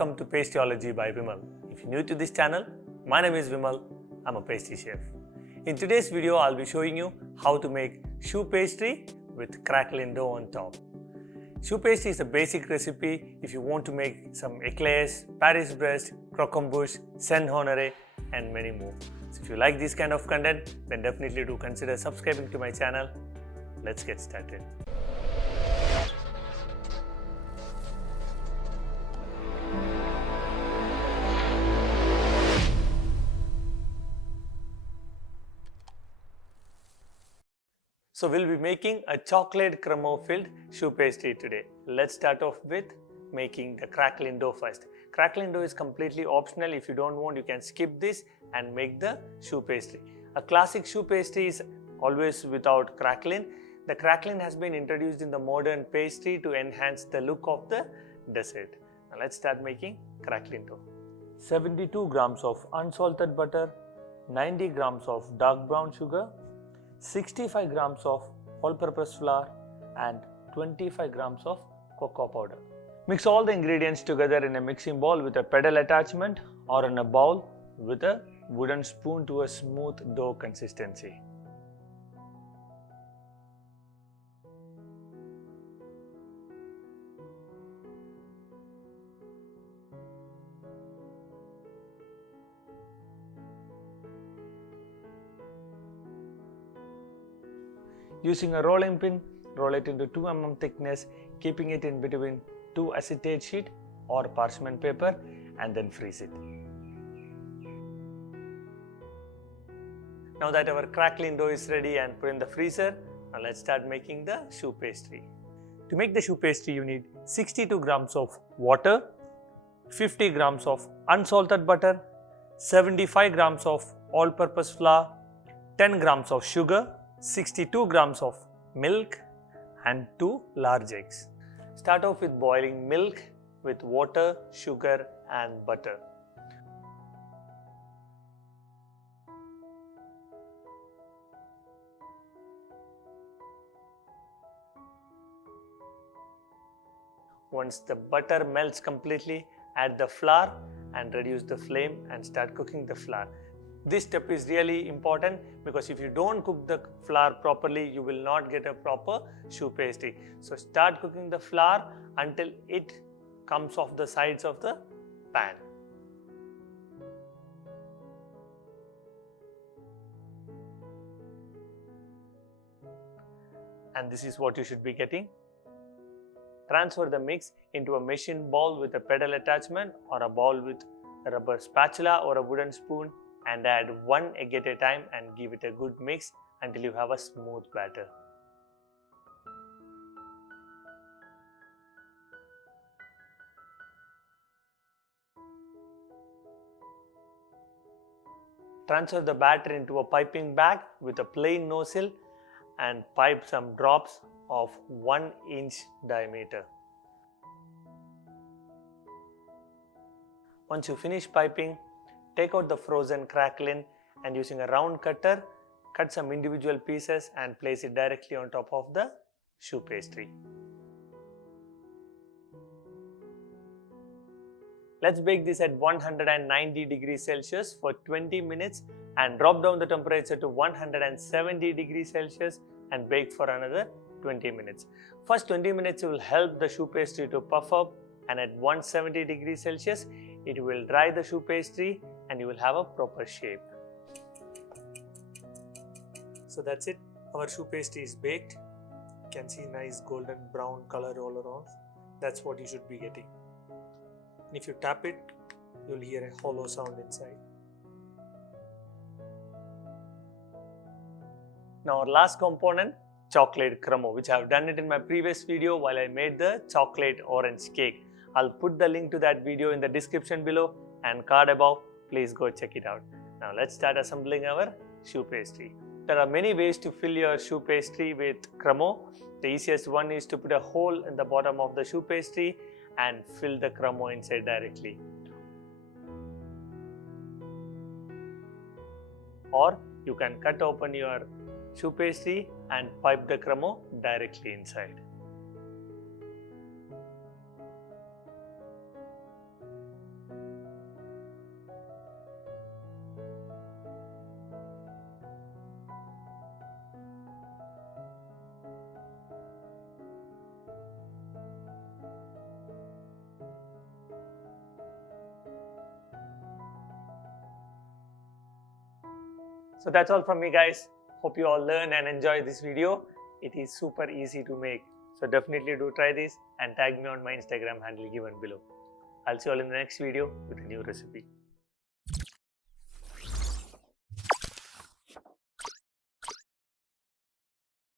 welcome to Pastryology by Vimal. If you're new to this channel, my name is Vimal. I'm a pastry chef. In today's video, I'll be showing you how to make choux pastry with craquelin dough on top. Choux pastry is a basic recipe if you want to make some eclairs, Paris brest, croquembouche, Saint Honore, and many more. So if you like this kind of content, then definitely do consider subscribing to my channel. Let's get started. So we'll be making a chocolate Cremeux filled choux pastry today. Let's start off with making the craquelin dough first. Craquelin dough is completely optional. If you don't want, you can skip this and make the choux pastry. A classic choux pastry is always without craquelin. The craquelin has been introduced in the modern pastry to enhance the look of the dessert. Now let's start making craquelin dough. 72 grams of unsalted butter, 90 grams of dark brown sugar, 65 grams of all-purpose flour and 25 grams of cocoa powder. Mix all the ingredients together in a mixing bowl with a pedal attachment or in a bowl with a wooden spoon to a smooth dough consistency. Using a rolling pin, roll it into 2 mm thickness, keeping it in between 2 acetate sheet or parchment paper and then freeze it. Now that our craquelin dough is ready and put in the freezer, now let's start making the choux pastry. To make the choux pastry, you need 62 grams of water, 50 grams of unsalted butter, 75 grams of all-purpose flour, 10 grams of sugar, 62 grams of milk and 2 large eggs. Start off with boiling milk with water, sugar and butter. Once the butter melts completely, add the flour and reduce the flame and start cooking the flour. This step is really important because if you don't cook the flour properly, you will not get a proper choux pastry. So start cooking the flour until it comes off the sides of the pan. And this is what you should be getting. Transfer the mix into a machine bowl with a pedal attachment or a bowl with a rubber spatula or a wooden spoon, and add 1 egg at a time and give it a good mix until you have a smooth batter. Transfer the batter into a piping bag with a plain nozzle and pipe some drops of 1 inch diameter. Once you finish piping, take out the frozen craquelin and using a round cutter, cut some individual pieces and place it directly on top of the choux pastry. Let's bake this at 190 degrees Celsius for 20 minutes and drop down the temperature to 170 degrees Celsius and bake for another 20 minutes. First 20 minutes will help the choux pastry to puff up, and at 170 degrees Celsius it will dry the choux pastry and you will have a proper shape. So that's it, our choux pastry is baked. You can see nice golden brown color all around. That's what you should be getting. And if you tap it, you'll hear a hollow sound inside. Now our last component, chocolate Cremeux, which I have done it in my previous video while I made the chocolate orange cake. I'll put the link to that video in the description below and card above. Please go check it out. Now let's start assembling our choux pastry. There are many ways to fill your choux pastry with Cremeux. The easiest one is to put a hole in the bottom of the choux pastry and fill the Cremeux inside directly. Or you can cut open your choux pastry and pipe the Cremeux directly inside. So that's all from me, guys. Hope you all learn and enjoy this video. It is super easy to make. So definitely do try this and tag me on my Instagram handle given below. I'll see you all in the next video with a new recipe.